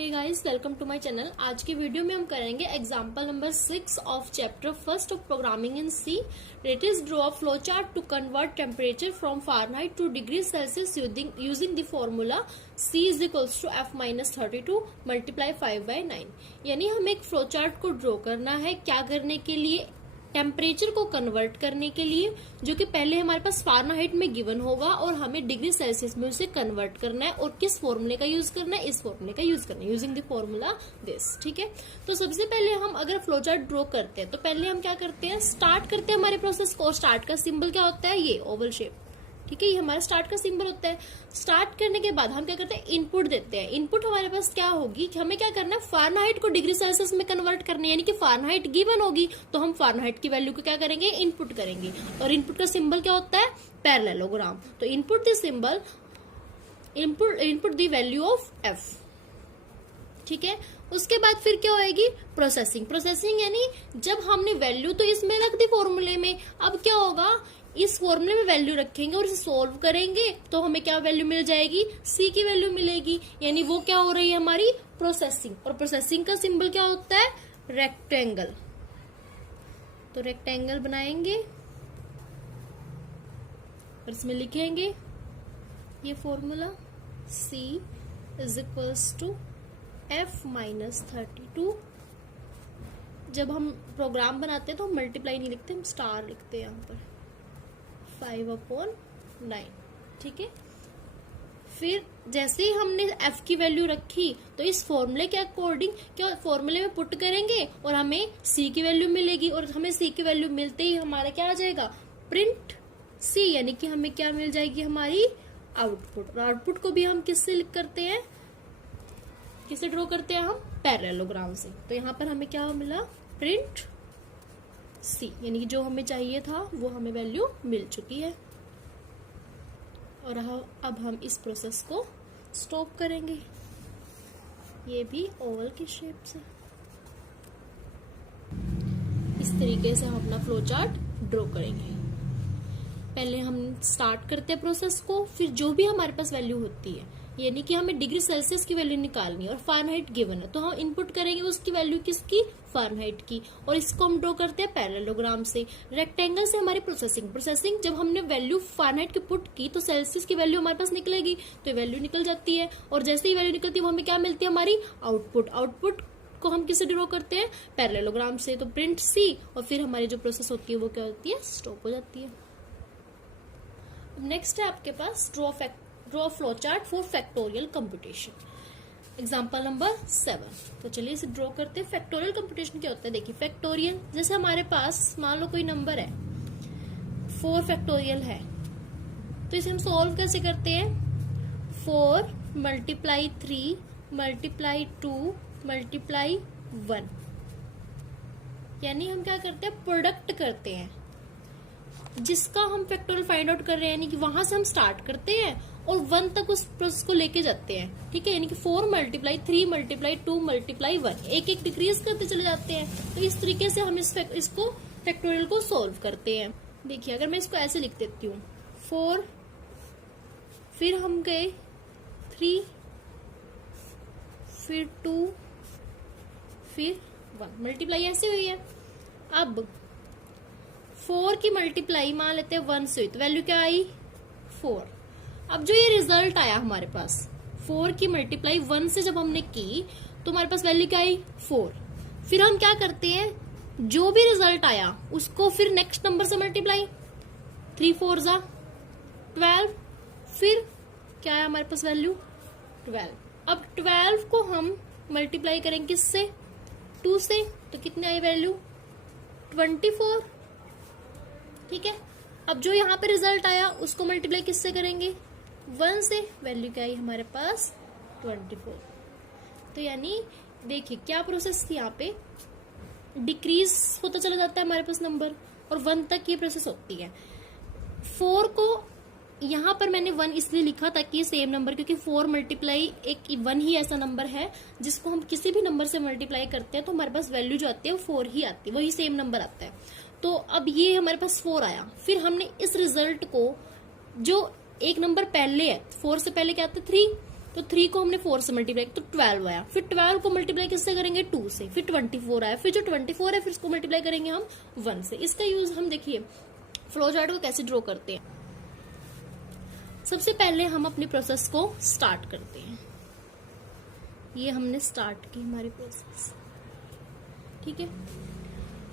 Hey guys, welcome to my channel. आज की video में हम करेंगे example number 6 of chapter first of programming in C. Let us draw a flow chart to convert temperature from Fahrenheit to degree Celsius using the formula C is equals to F-32 multiply 5/9। यानी हमें एक flow chart को draw करना है। क्या करने के लिए? टेम्परेचर को कन्वर्ट करने के लिए, जो कि पहले हमारे पास फ़ारेनहाइट में गिवन होगा और हमें डिग्री सेल्सियस में उसे कन्वर्ट करना है। और किस फॉर्मूले का यूज करना है? इस फॉर्मूले का यूज करना है, यूजिंग द फॉर्मूला दिस। ठीक है, तो सबसे पहले हम अगर फ्लो चार्ट ड्रॉ करते हैं तो पहले हम क्या करते हैं, स्टार्ट करते हैं हमारे प्रोसेस को। स्टार्ट का सिंबल क्या होता है? ये ओवल शेप। ठीक है, ये हमारा स्टार्ट का सिंबल होता है। स्टार्ट करने के बाद हम क्या करते हैं, इनपुट देते हैं। इनपुट हमारे पास क्या होगी कि हमें क्या करना है, फ़ारेनहाइट को डिग्री सेल्सियस में कन्वर्ट करना है। यानी कि फ़ारेनहाइट गिवन होगी तो हम फ़ारेनहाइट की वैल्यू को क्या करेंगे, इनपुट करेंगे। और इनपुट का सिंबल क्या होता है? पैरेललोग्राम। तो input the symbol, input the value of F. ठीक है, उसके बाद फिर क्या होएगी, प्रोसेसिंग। प्रोसेसिंग यानी जब हमने वैल्यू तो इसमें रख दी फॉर्मूले में, अब क्या होगा, इस फॉर्मूले में वैल्यू रखेंगे और इसे सोल्व करेंगे तो हमें क्या वैल्यू मिल जाएगी, सी की वैल्यू मिलेगी। यानी वो क्या हो रही है, हमारी प्रोसेसिंग। और प्रोसेसिंग का सिंबल क्या होता है? रेक्टेंगल। तो रेक्टेंगल बनाएंगे और इसमें लिखेंगे ये formula C is equals to F-32। जब हम प्रोग्राम बनाते हैं तो हम मल्टीप्लाई नहीं लिखते, हम स्टार लिखते हैं यहाँ पर, 5/9। ठीक है, फिर जैसे ही हमने f की वैल्यू रखी तो इस फॉर्मूले के अकॉर्डिंग क्या फॉर्मूले में पुट करेंगे और हमें c की वैल्यू मिलेगी। और हमें c की वैल्यू मिलते ही हमारा क्या आ जाएगा, प्रिंट c। यानी कि हमें क्या मिल जाएगी, हमारी आउटपुट। और आउटपुट को भी हम किससे करते हैं, किससे ड्रॉ करते हैं, हम पैरेललोग्राम से। तो यहाँ पर हमें क्या मिला, प्रिंट C। यानी कि जो हमें चाहिए था वो हमें वैल्यू मिल चुकी है। और अब हम इस प्रोसेस को स्टॉप करेंगे। ये भी ओवल की शेप से। इस तरीके से हम अपना फ्लो चार्ट ड्रॉ करेंगे। पहले हम स्टार्ट करते हैं प्रोसेस को, फिर जो भी हमारे पास वैल्यू होती है, यानी कि हमें डिग्री सेल्सियस की वैल्यू निकालनी है और फ़ारेनहाइट गिवन है तो हम इनपुट करेंगे उसकी वैल्यू किसकी, फ़ारेनहाइट की। और इसको हम ड्रॉ करते हैं पैरेललोग्राम से। रेक्टेंगल से हमारी प्रोसेसिंग जब हमने वैल्यू फ़ारेनहाइट की पुट की तो सेल्सियस की वैल्यू हमारे पास निकलेगी, तो वैल्यू निकल जाती है। और जैसे ही वैल्यू निकलती है वो हमें क्या मिलती है, हमारी आउटपुट। आउटपुट को हम किससे ड्रॉ करते हैं, पैरेललोग्राम से। तो प्रिंट C। और फिर हमारी जो प्रोसेस होती है वो क्या होती है, स्टॉप हो जाती है। नेक्स्ट है आपके पास draw flow chart for factorial computation. Example number 7। तो चलिए इसे ड्रॉ करते हैं। फैक्टोरियल कंप्यूटेशन क्या होता है, देखिए फैक्टोरियल जैसे हमारे पास मान लो कोई नंबर है 4 फैक्टोरियल है, तो इसे हम सॉल्व कैसे करते हैं, 4 मल्टीप्लाई 3 मल्टीप्लाई 2 मल्टीप्लाई 1। यानी हम क्या करते हैं, प्रोडक्ट करते हैं जिसका हम फैक्टोरियल फाइंड आउट कर रहे हैं। यानी कि वहां से हम स्टार्ट करते हैं और 1 तक उस प्रोसेस को लेके जाते हैं। ठीक है, यानी कि 4 मल्टीप्लाई 3 मल्टीप्लाई 2 मल्टीप्लाई 1, एक एक डिक्रीज करते चले जाते हैं। तो इस तरीके से हम इसको फैक्टोरियल को सॉल्व करते हैं। देखिए अगर मैं इसको ऐसे लिख देती हूँ, 4, फिर हम गए 3, फिर 2, फिर 1, मल्टीप्लाई ऐसे हुई है। अब 4 की मल्टीप्लाई मान लेते हैं 1 से हुई, तो वैल्यू क्या आई, 4। अब जो ये रिजल्ट आया हमारे पास, 4 की मल्टीप्लाई 1 से जब हमने की तो हमारे पास वैल्यू क्या आई, 4। फिर हम क्या करते हैं, जो भी रिजल्ट आया उसको फिर नेक्स्ट नंबर से मल्टीप्लाई, 3 4 जा 12। फिर क्या आया हमारे पास वैल्यू, 12। अब 12 को हम मल्टीप्लाई करेंगे किससे, 2 से, तो कितने आई वैल्यू, 24। ठीक है, अब जो यहाँ पे रिजल्ट आया उसको मल्टीप्लाई किससे करेंगे, 1 से, वैल्यू क्या आई हमारे पास, 24। तो यानी देखिए क्या प्रोसेस थी, यहाँ पे डिक्रीज होता चला जाता है हमारे पास नंबर और 1 तक ये प्रोसेस होती है। 4 को यहाँ पर मैंने 1 इसलिए लिखा ताकि ये सेम नंबर, क्योंकि 4 मल्टीप्लाई 1 ही ऐसा नंबर है जिसको हम किसी भी नंबर से मल्टीप्लाई करते हैं तो हमारे पास वैल्यू जो आती है वो 4 ही आती है, वही सेम नंबर आता है। तो अब ये हमारे पास 4 आया, फिर हमने इस रिजल्ट को जो एक नंबर पहले है, 4 से पहले क्या आता है 3, तो 3 को हमने 4 से मल्टीप्लाई तो 12 आया, फिर 12 को मल्टीप्लाई किससे करेंगे 2 से, फिर 24 आया, फिर जो 24 है फिर इसको मल्टीप्लाई करेंगे हम 1 से। इसका यूज हम देखिए फ्लो चार्ट को कैसे ड्रॉ करते हैं। सबसे पहले हम अपनी प्रोसेस को स्टार्ट करते हैं। ये हमने स्टार्ट की हमारी प्रोसेस, ठीक है।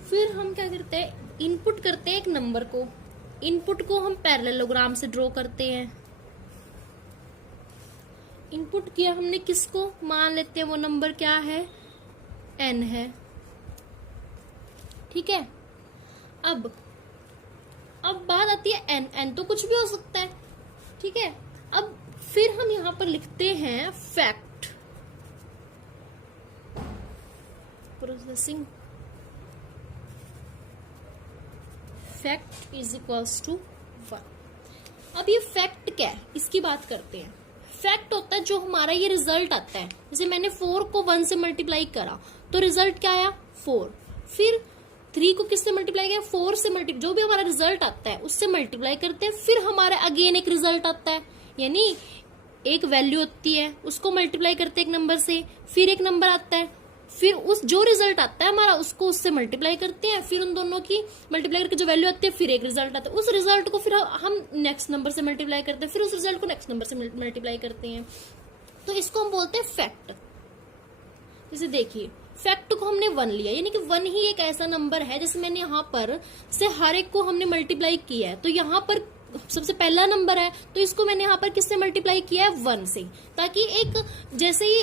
फिर हम क्या करते हैं, इनपुट करते हैं एक नंबर को, इनपुट को हम पैरेललोग्राम से ड्रॉ करते हैं। इनपुट किया हमने किसको, मान लेते हैं वो नंबर क्या है n है, ठीक है। अब बात आती है n तो कुछ भी हो सकता है, ठीक है। अब फिर हम यहां पर लिखते हैं fact, processing fact is equals to 1। अब ये फैक्ट क्या है इसकी बात करते हैं। फैक्ट होता है जो हमारा ये रिजल्ट आता है, जैसे मैंने 4 को 1 से मल्टीप्लाई करा तो रिजल्ट क्या आया 4, फिर 3 को किससे मल्टीप्लाई किया 4 से मल्टीप्लाई, जो भी हमारा रिजल्ट आता है उससे मल्टीप्लाई करते हैं, फिर हमारा अगेन एक रिजल्ट आता है, यानी एक वैल्यू होती है उसको मल्टीप्लाई करते हैं एक नंबर से, फिर एक नंबर आता है, फिर उस जो रिजल्ट आता है हमारा उसको उससे मल्टीप्लाई करते हैं, फिर उन दोनों की मल्टीप्लाई करके जो वैल्यू आती है फिर एक रिजल्ट आता है, उस रिजल्ट को फिर हम नेक्स्ट नंबर से मल्टीप्लाई करते हैं, फिर उस रिजल्ट को नेक्स्ट नंबर से मल्टीप्लाई करते हैं। तो इसको हम बोलते हैं फैक्ट। जैसे देखिए फैक्ट को हमने 1 लिया, यानी कि 1 ही एक ऐसा नंबर है, जैसे मैंने यहाँ पर से हर एक को हमने मल्टीप्लाई किया है, तो यहाँ पर सबसे पहला नंबर है तो इसको मैंने यहाँ पर किससे मल्टीप्लाई किया है 1 से, ताकि एक जैसे ही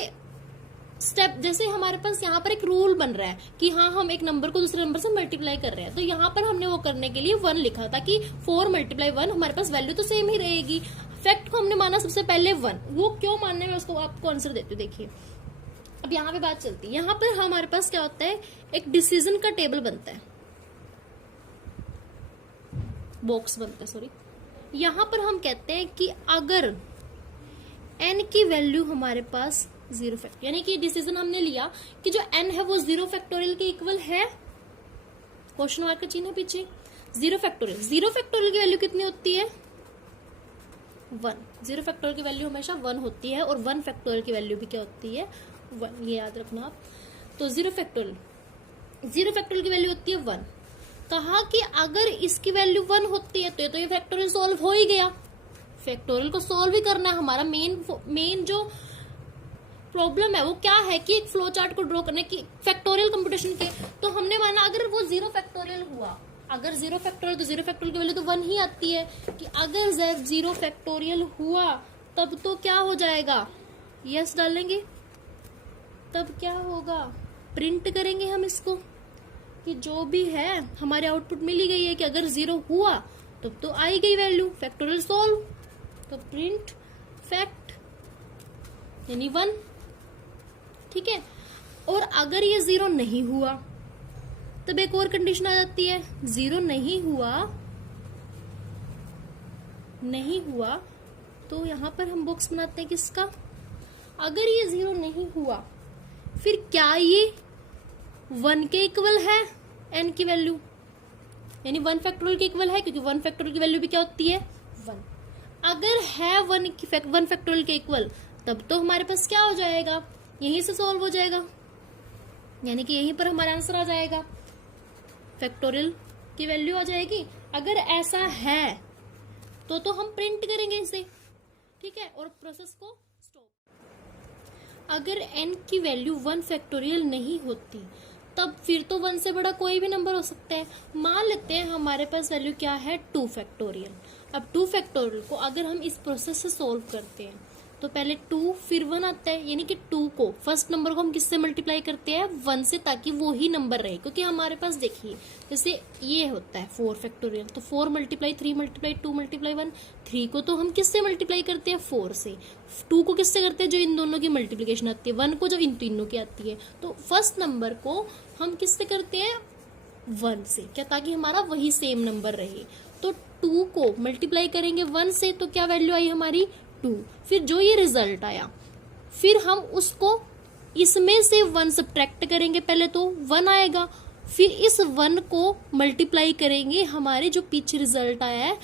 स्टेप, जैसे हमारे पास यहाँ पर एक रूल बन रहा है कि हाँ हम एक नंबर को दूसरे नंबर से मल्टीप्लाई कर रहे हैं, तो यहाँ पर हमने वो करने के लिए 1 लिखा, ताकि 4 मल्टीप्लाई 1 हमारे पास वैल्यू तो सेम ही रहेगी। फैक्ट को हमने माना सबसे पहले 1, वो क्यों मानने में उसको आपको आंसर देती हूँ। देखिए अब यहाँ पे बात चलती है, यहाँ पर हमारे पास क्या होता है, एक डिसीजन का टेबल बनता है, बॉक्स बनता है, सॉरी। यहाँ पर हम कहते हैं कि अगर n की वैल्यू हमारे पास 0 फैक्ट, यानी कि डिसीजन हमने लिया कि जो n है वो 0 फैक्टोरियल के इक्वल है, क्वेश्चन मार्क का चिन्ह है पीछे, 0 फैक्टोरियल। 0 फैक्टोरियल की वैल्यू कितनी होती है 1, 0 फैक्टोरियल की वैल्यू हमेशा 1 होती है, और 1 फैक्टोरियल की वैल्यू भी क्या होती है 1, ये याद रखना आप। तो 0 फैक्टोरियल की वैल्यू होती है 1। कहा कि अगर इसकी वैल्यू 1 होती है तो ये फैक्टोरियल सॉल्व हो ही गया। फैक्टोरियल को सॉल्व ही करना है, हमारा मेन जो प्रॉब्लम है वो क्या है कि एक फ्लो चार्ट को ड्रॉ करने की फैक्टोरियल कंप्यूटेशन के। तो हमने माना अगर वो 0 फैक्टोरियल हुआ, अगर 0 फैक्टोरियल तो 0 फैक्टोरियल की वैल्यू तो 1 ही आती है, कि अगर z 0 फैक्टोरियल हुआ तब तो क्या हो जाएगा, यस डालेंगे, तब क्या होगा प्रिंट करेंगे हम इसको कि जो भी है हमारे आउटपुट मिल ही गई है कि अगर 0 हुआ तब तो आई गई वैल्यू, फैक्टोरियल सॉल्व, तो प्रिंट फैक्ट यानी 1, ठीक है। और अगर ये 0 नहीं हुआ तब एक और कंडीशन आ जाती है, 0 नहीं हुआ तो यहां पर हम बॉक्स बनाते हैं किसका, अगर ये 0 नहीं हुआ फिर क्या ये 1 के इक्वल है n की वैल्यू, यानी 1 फैक्टोरियल के इक्वल है, क्योंकि 1 फैक्टोरियल की वैल्यू भी क्या होती है 1। अगर है 1 फैक्टोरियल के इक्वल तब तो हमारे पास क्या हो जाएगा, यहीं से सॉल्व हो जाएगा, यानी कि यहीं पर हमारा आंसर आ जाएगा, फैक्टोरियल की वैल्यू आ जाएगी। अगर ऐसा है तो हम प्रिंट करेंगे इसे, ठीक है, और प्रोसेस को स्टॉप। अगर n की वैल्यू 1 फैक्टोरियल नहीं होती तब फिर तो 1 से बड़ा कोई भी नंबर हो सकता है। मान लेते हैं हमारे पास वैल्यू क्या है 2 फैक्टोरियल। अब 2 फैक्टोरियल को अगर हम इस प्रोसेस से सोल्व करते हैं तो पहले 2 फिर 1 आता है, यानी कि 2 को फर्स्ट नंबर को हम किससे मल्टीप्लाई करते हैं 1 से, ताकि वो ही नंबर रहे। क्योंकि हमारे पास देखिए जैसे ये होता है 4 फैक्टोरियल, तो 4 मल्टीप्लाई 3 मल्टीप्लाई 2 मल्टीप्लाई 1, 3 को तो हम किससे मल्टीप्लाई करते हैं 4 से, 2 को किससे करते हैं जो इन दोनों की मल्टीप्लिकेशन आती है, 1 को जो इन तीनों की आती है। तो फर्स्ट नंबर को हम किससे करते हैं 1 से, क्या, ताकि हमारा वही सेम नंबर रहे। तो 2 को मल्टीप्लाई करेंगे 1 से तो क्या वैल्यू आई हमारी 2, फिर जो ये रिजल्ट आया फिर हम उसको इसमें से 1 सब्ट्रैक्ट करेंगे, पहले तो 1 आएगा, फिर इस 1 को मल्टीप्लाई करेंगे हमारे जो पीछे रिजल्ट आया है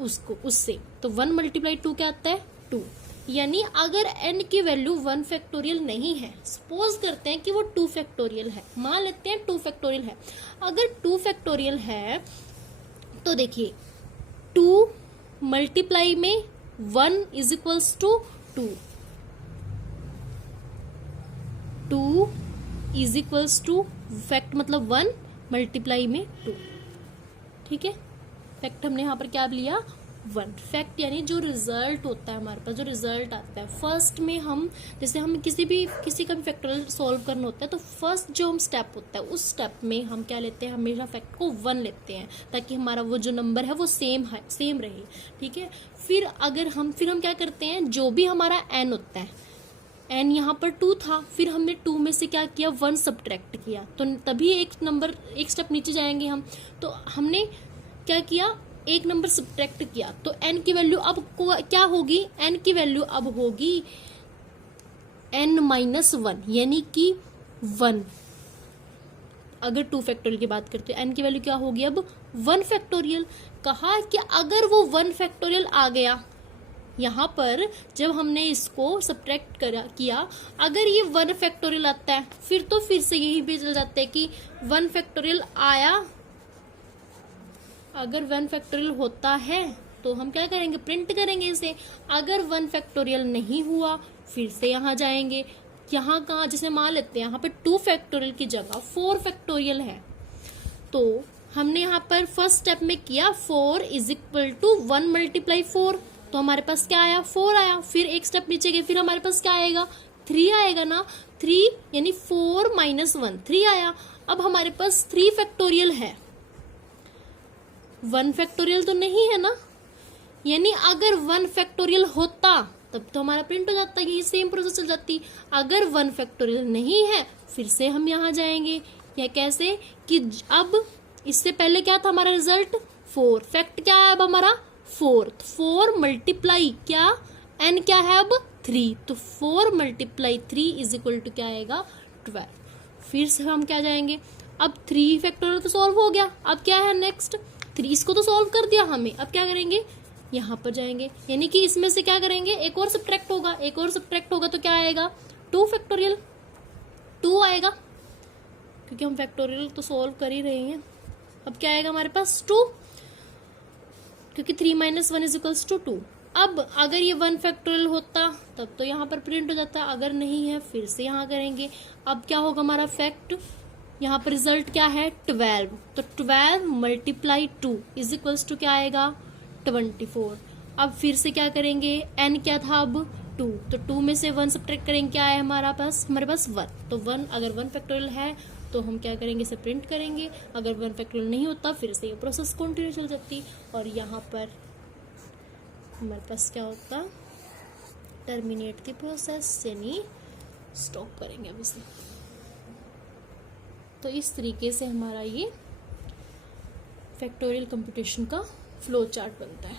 उसको, उससे, तो 1 मल्टीप्लाई 2 क्या आता है 2, यानी अगर n की वैल्यू 1 फैक्टोरियल नहीं है, सपोज करते हैं कि वो 2 फैक्टोरियल है, मान लेते हैं 2 फैक्टोरियल है। अगर 2 फैक्टोरियल है तो देखिए 2 मल्टीप्लाई में 1 is equals to 2, 2 is equals to fact मतलब 1 मल्टीप्लाई में 2, ठीक है। फैक्ट हमने यहाँ पर क्या लिया 1। फैक्ट यानी जो रिजल्ट होता है हमारे पास, जो रिजल्ट आता है फर्स्ट में, हम जैसे हम किसी का भी फैक्टोरियल सॉल्व करना होता है तो फर्स्ट जो हम स्टेप होता है उस स्टेप में हम क्या लेते हैं, हमेशा फैक्ट को 1 लेते हैं ताकि हमारा वो जो नंबर है वो सेम रहे, ठीक है। फिर हम क्या करते हैं, जो भी हमारा n होता है, n यहाँ पर 2 था, फिर हमने 2 में से क्या किया 1 सब्ट्रैक्ट किया, तो तभी एक स्टेप नीचे जाएंगे हम। तो हमने क्या किया, एक नंबर सब्ट्रैक्ट किया, तो n की वैल्यू अब क्या होगी, n की वैल्यू अब होगी n-1 यानी कि 1। अगर 2 फैक्टोरियल की बात करते हैं n की वैल्यू क्या होगी अब 1 फैक्टोरियल। कहा कि अगर वो 1 फैक्टोरियल आ गया यहाँ पर, जब हमने इसको सब्ट्रैक्ट किया, अगर ये 1 फैक्टोरियल आता है फिर से यही भी चल जाता है कि 1 फैक्टोरियल आया। अगर 1 फैक्टोरियल होता है तो हम क्या करेंगे, प्रिंट करेंगे इसे। अगर 1 फैक्टोरियल नहीं हुआ फिर से यहाँ जाएंगे, यहाँ कहाँ, जिसमें मान लेते हैं यहाँ पे 2 फैक्टोरियल की जगह 4 फैक्टोरियल है, तो हमने यहाँ पर फर्स्ट स्टेप में किया 4 इज इक्वल टू 1 मल्टीप्लाई 4, तो हमारे पास क्या आया 4 आया। फिर एक स्टेप नीचे गए, फिर हमारे पास क्या आएगा 3 आएगा ना, 3 यानी 4 माइनस 1 3 आया। अब हमारे पास 3 फैक्टोरियल है, 1 फैक्टोरियल तो नहीं है ना, यानी अगर 1 फैक्टोरियल होता तब तो हमारा प्रिंट हो जाता है, ये सेम प्रोसेस चल जाती। अगर 1 फैक्टोरियल नहीं है फिर से हम यहाँ जाएंगे, या कैसे कि अब इससे पहले क्या था हमारा रिजल्ट 4, फैक्ट क्या है अब हमारा 4, 4 मल्टीप्लाई क्या n क्या है अब 3, तो 4 मल्टीप्लाई 3 इज इक्वल टू क्या आएगा 12। फिर से हम क्या जाएंगे, अब 3 फैक्टोरियल तो सॉल्व हो गया, अब क्या है नेक्स्ट 3, इसको तो सॉल्व कर दिया हमें, अब क्या करेंगे यहाँ पर जाएंगे, यानी कि इसमें से क्या करेंगे, एक और सब्ट्रैक्ट होगा, तो क्या आएगा 2 फैक्टोरियल 2 आएगा, क्योंकि हम फैक्टोरियल तो सॉल्व कर ही रहे हैं। अब क्या आएगा हमारे पास 2, क्योंकि 3 माइनस 1 इज इक्वल्स टू 2। अब अगर ये 1 फैक्टोरियल होता तब तो यहाँ पर प्रिंट हो जाता, अगर नहीं है फिर से यहाँ करेंगे। अब क्या होगा हमारा फैक्ट, यहाँ पर रिजल्ट क्या है 12, तो 12 मल्टीप्लाई 2 इज इक्वल्स टू क्या आएगा 24। अब फिर से क्या करेंगे, n क्या था अब 2, तो 2 में से 1 सब्ट्रैक्ट करेंगे, क्या है हमारे पास 1, तो 1 अगर 1 फैक्टोरियल है तो हम क्या करेंगे इसे प्रिंट करेंगे, अगर 1 फैक्टोरियल नहीं होता फिर से ये प्रोसेस कंटिन्यू चल जाती, और यहाँ पर हमारे पास क्या होता टर्मिनेट द प्रोसेस, यानी स्टॉप करेंगे अब इसे। तो इस तरीके से हमारा ये फैक्टोरियल कंप्यूटेशन का फ्लो चार्ट बनता है।